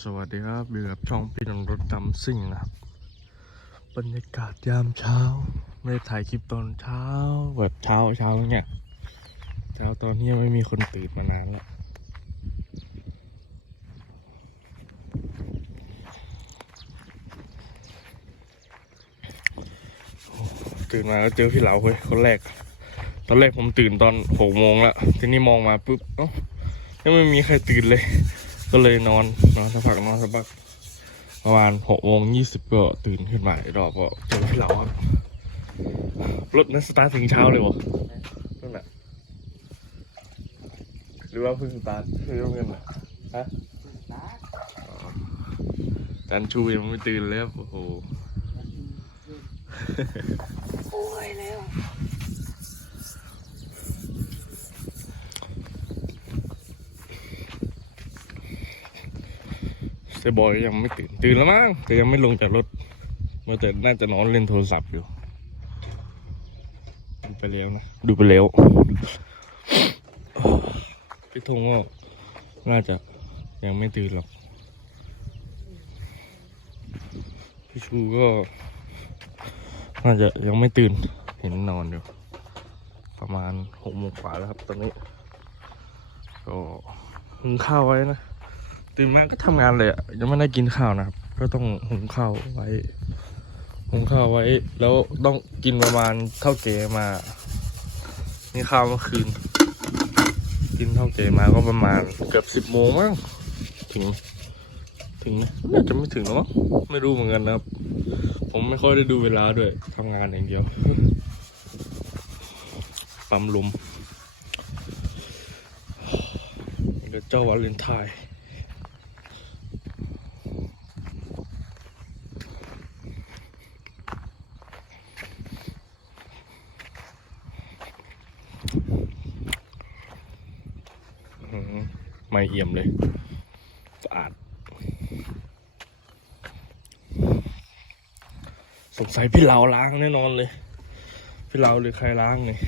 สวัสดีครับอยู่กับช่องพี่นรถดำซิ่งนะครับ บรรยากาศยามเช้า ไม่ได้ถ่ายคลิปตอนเช้า แบบเช้าเช้าเนี่ยเช้าตอนนี้ไม่มีคนตื่นมานานแล้วตื่นมาก็เจอพี่เหลาเว้ยคนแรก ตอนแรกผมตื่นตอนหกโมงแล้วทีนี้มองมาปุ๊บเอ้ายังไม่มีใครตื่นเลย ก็เลยนอนนอนสักพักนอนสักพักประมาณหกโมงยี่สิบก็ตื่นขึ้นมาอีกรอบก็จอพี่เหลาครับรถนั้นสตาร์ทถึงเช้าเลยวะนั่นแหละหรือว่าเพิ่งสตาร์ทเพิ่งเงินเหรอฮะจันชูยังไม่ตื่นเลยโอ้โห โอ้ยแล้ว เซบอยยังไม่ตื่นตื่นแล้วมั้งแต่ยังไม่ลงจากรถเมื่อแต่น่าจะนอนเล่นโทรศัพท์อยู่ดูไปแล้วนะดูไปแล้วพี่ธงก็น่าจะยังไม่ตื่นหรอกพี่ชูก็น่าจะยังไม่ตื่นเห็นนอนอยู่ ประมาณหกโมงกว่าแล้วครับตอนนี้ก็หุงข้าวไว้นะ ตื่นมาก็ทำงานเลยอะยังไม่ได้กินข้าวนะครับ ก็ต้องหุงข้าวไว้หุงข้าวไว้ แล้วต้องกินประมาณเท่าเก๋มา นี่ข้าวเมื่อคืน กินเท่าเก๋มาก็ประมาณเกือบสิบโมงมั้งถึง ถึงไหมน่าจะไม่ถึงหรอกมั้งไม่รู้เหมือนกันนะครับ ผมไม่ค่อยได้ดูเวลาด้วยทำงานอย่างเดียวปั๊มลมเดี๋ยวเจ้าวาเลนไทน์ อืม ไม่เอี่ยมเลยสะอาดสงสัยพี่เหลาล้างแน่นอนเลย พี่เหลาหรือใครล้างเนี่ย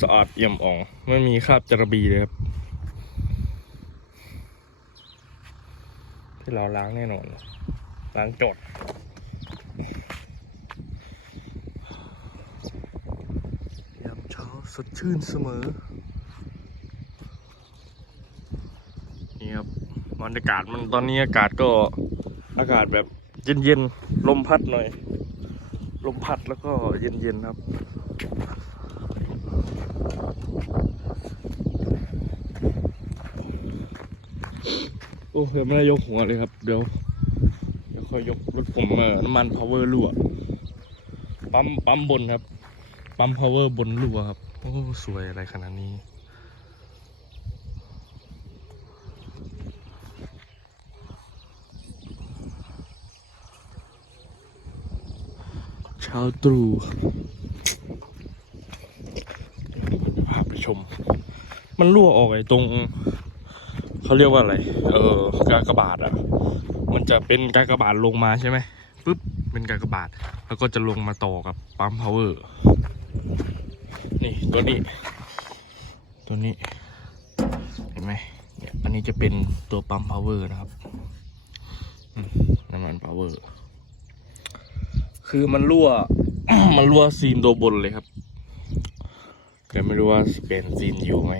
สะอาดเอี่ยมอ่อง ไม่มีคราบจระบีเลยครับพี่เหลาล้างแน่นอน ล้างจด ยามเช้าส ดชื่นเสมอ นี่ครับบรรยากาศมันตอนนี้อากาศก็อากาศแบบเย็นๆ ลมพัดหน่อย ลมพัดแล้วก็เย็นๆครับโอ้ยไม่ได้ยกหัวเลยครับ เดี๋ยว เดี๋ยวค่อยยกรถผมเออน้ำมัน power รั่ว ปั๊มปั๊มบนครับ ปั๊ม power บนรั่วครับ อ้สวยอะไรขนาดนี้ เช้าตรู่พาไปชม มันรั่วออกไอ้ตรง เขาเรียกว่าอะไร เออกากบาทอะ มันจะเป็นกากบาทลงมาใช่ไหมปุ๊บ เป็นกากบาท แล้วก็จะลงมาต่อกับปั๊ม power นี่ตัวนี้ ตัวนี้ เห็นไหมเนี่ยอันนี้จะเป็นตัวปั๊ม power นะครับน้ำมัน power คือมันรั่ว มันรั่วซีนตัวบนเลยครับแต่ไม่รู้ว่าเป็นซีนอยู่ไหม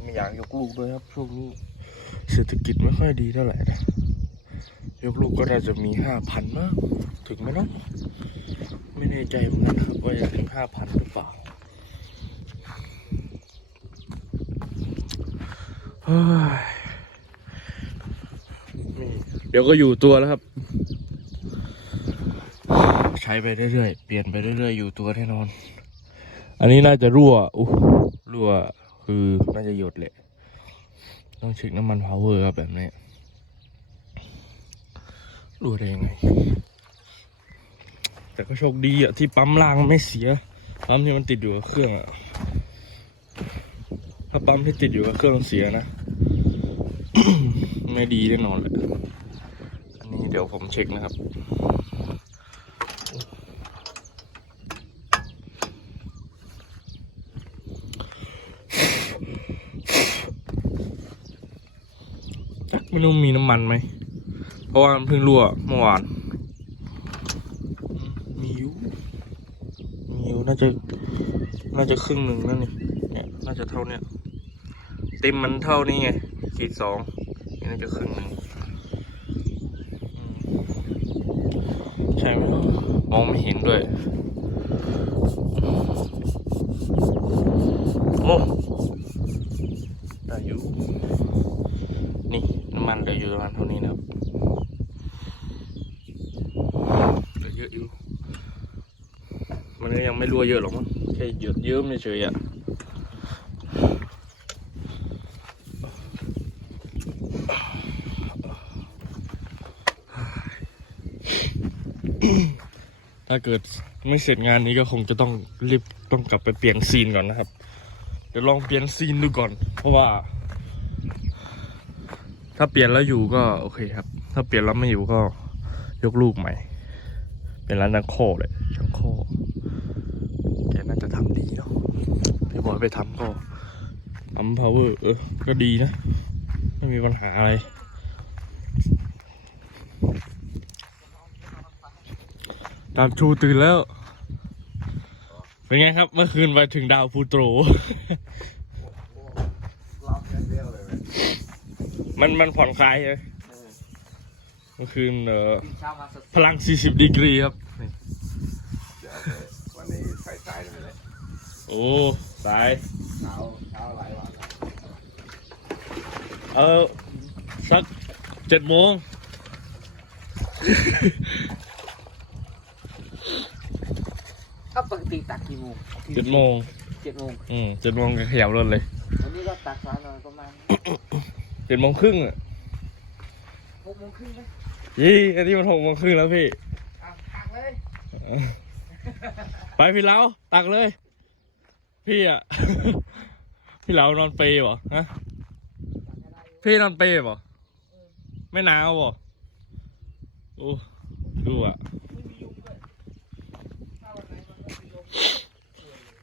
ไม่อยากยกลูกด้วยครับช่วงนี้เศรษฐกิจไม่ค่อยดีเท่าไหร่นะยกลูกก็น่าจะมีห้าพันมั้งถึงไหมเนาะไม่แน่ใจเหมือนกันครับว่าจะถึงห้าพันหรือเปล่า เดี๋ยวก็อยู่ตัวแล้วครับ ใช้ไปเรื่อยๆ เปลี่ยนไปเรื่อยๆ อยู่ตัวแน่นอน อันนี้น่าจะรั่วอู้รั่วคือน่าจะหยดแหละ ต้องเช็คน้ำมันพาวเวอร์ครับแบบนี้รั่วได้ยังไง แต่ก็โชคดีอะที่ปั๊มล่างไม่เสีย ปั๊มที่มันติดอยู่กับเครื่องอะถ้าปั๊มที่ติดอยู่กับเครื่องเสียนะ ไม่ดีแน่นอนเลยอันนี้เดี๋ยวผมเช็คนะครับไม่รู้มีน้ำมันไหม เพราะว่ามันเพิ่งรั่วเมื่อวาน มีอยู่มีอยู่น่าจะ น่าจะครึ่งหนึ่งนั่นนี่ เนี่ย น่าจะเท่าเนี้ย เต็มมันเท่านี้ไง ขีดสองนี่น่าจะครึ่งหนึ่งอืมใช่ไหมมองไม่เห็นด้วย โอ้ได้อยู่ นี่น้ำมันเหลืออยู่ประมาณเท่านี้นะครับเหลือเยอะอยู่ มันก็ยังไม่รั่วเยอะหรอกมั้งแค่หยดเยิ้มเฉยๆอะ ถ้าเกิดไม่เสร็จงานนี้ก็คงจะต้องรีบต้องกลับไปเปลี่ยนซีนก่อนนะครับ เดี๋ยวลองเปลี่ยนซีนดูก่อน เพราะว่า ถ้าเปลี่ยนแล้วอยู่ก็โอเคครับ ถ้าเปลี่ยนแล้วไม่อยู่ก็ยกลูกใหม่ เป็นร้านนักโคเลยช่างโคแกน่าจะทำดีเนาะพี่บอยไปทำก็ทำ power เออ ก็ดีนะ ไม่มีปัญหาอะไร ดาวชูตื่นแล้ว เป็นไงครับ เมื่อคืนไปถึงดาวพูโตรมันมันผ่อนคลายใช่ไหมเมื่อคืนเออตื่นเช้ามาสดพลัง 40 ดีกรีครับนี่วันนี้ใส่ใจเลยเลยโอ้สาย เช้าเช้าหลายวันแล้วเออสักเจ็ดโมง ก็ปกติตักกี่โมงเจ็ดโมงเจ็ดโมงอืมเจ็ดโมงก็ขยับรถเลย วันนี้ก็ตักสายหน่อยประมาณเจ็ดโมงครึ่งอะหกโมงครึ่งไหมยี่อันนี้มันหกโมงครึ่งแล้วพี่อะตักเลย ไปพี่เล้าตักเลย พี่อะ พี่เล้านอนเปรย์เหรอฮะพี่นอนเปรย์เหรอไม่หนาวเหรอโอ้ดูอะ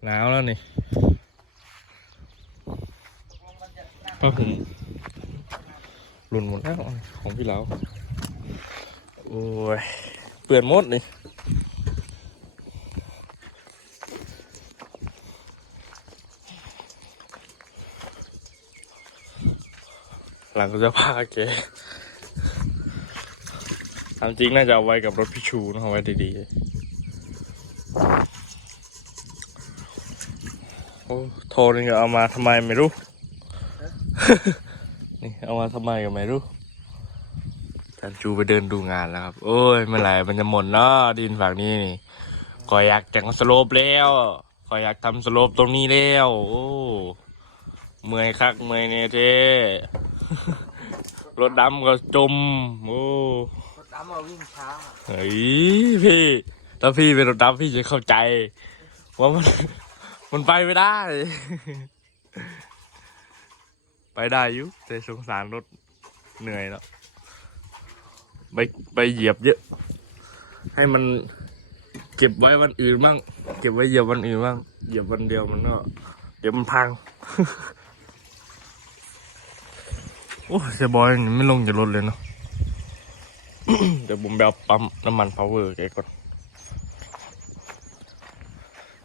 หนาวแล้วนี่ผ้าห่มหล่นหมดแล้วของพี่เล้าโอ้ยเปื่อนหมดนี่หลังก็จะพาแกทำจริงน่าจะเอาไว้กับรถพี่ชูนะเอาไว้ดีๆ อ้โทรนี่ก็เอามาทำไมไม่รู้ นี่เอามาทำไมก็ไม่รู้จันจูไปเดินดูงานแล้วครับ โอ้ยเมื่อไหร่มันจะหมดเนาะดินฝั่งนี้นี่ก็อยากแต่งสโลปแล้วก็อยากทำสโลปตรงนี้แล้ว โอ้เมื่อยคักเมื่อยเนี่ยเจ้รถดำก็จม โอ้รถดำมาวิ่งช้าเฮ้ยพี่ถ้าพี่เป็นรถดำพี่จะเข้าใจ ว่ามัน มันไปไม่ได้ ไปได้อยู่แต่สงสารรถเหนื่อยแล้ว ไปไปเหยียบเยอะ ให้มันเก็บไว้วันอื่นบ้าง เก็บไว้เหยียบวันอื่นบ้าง เหยียบวันเดียวมันก็ เดี๋ยวมันพัง โอ้ยเสียบอยไม่ลงจากรถเลยเนาะ เดี๋ยวผมไปเอาปั๊มน้ำมันพาวเวอร์แกก่อน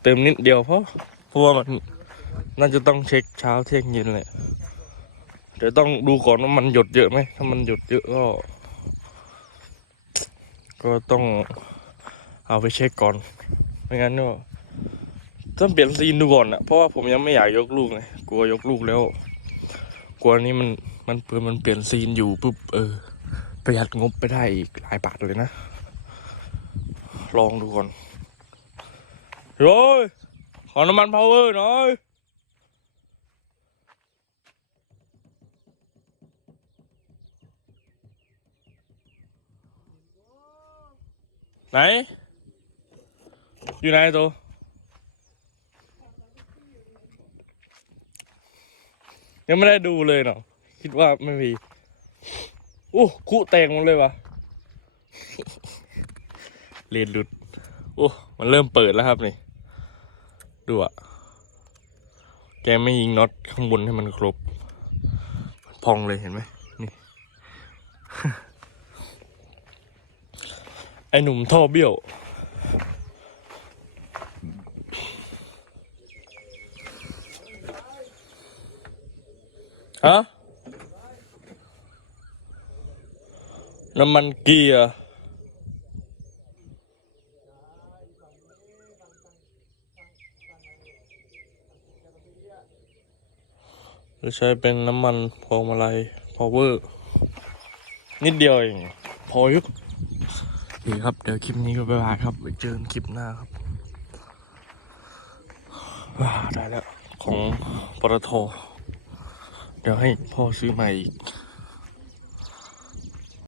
เติมนิดเดียวเพราะ ราะว่ามันน่าจะต้องเช็คเช้าเที่ยงเย็นเลยเดี๋ยวต้องดูก่อนว่ามันหยดเยอะไหมถ้ามันหยดเยอะก็ ก็ต้องเอาไปเช็คก่อนไม่งั้นก็ต้องเปลี่ยนซีนดูก่อนอะเพราะว่าผมยังไม่อยากยกลูกไงกลัวยกลูกแล้ว กลัวนี้มันมันเปลี่ยนมันเปลี่ยนซีนอยู่ปุ๊บเออประหยัดงบไปได้อีกหลายบาทเลยนะ ลองดูก่อนโย้ย ขอน้ำมันพาวเวอร์หน่อยไหน อยู่ไหนตัวยังไม่ได้ดูเลยเนาะคิดว่าไม่มีโอ้คุแตกหมดเลยวะเลนหลุดโอ้มันเริ่มเปิดแล้วครับนี่ ดูอะแกไม่ยิงน็อตข้างบนให้มันครบ พองเลยเห็นไหมนี่ ไอหนุ่มท่อเบี้ยว ฮะ น้ำมันเกียร์ จะใช้เป็นน้ำมันพวงมาลัยพาวเวอร์นิดเดียวเองพอยุกดีครับเดี๋ยวคลิปนี้ก็ไปบายครับไว้เจอกันคลิปหน้าครับว้าได้แล้วของปตทเดี๋ยวให้พ่อซื้อใหม่อีก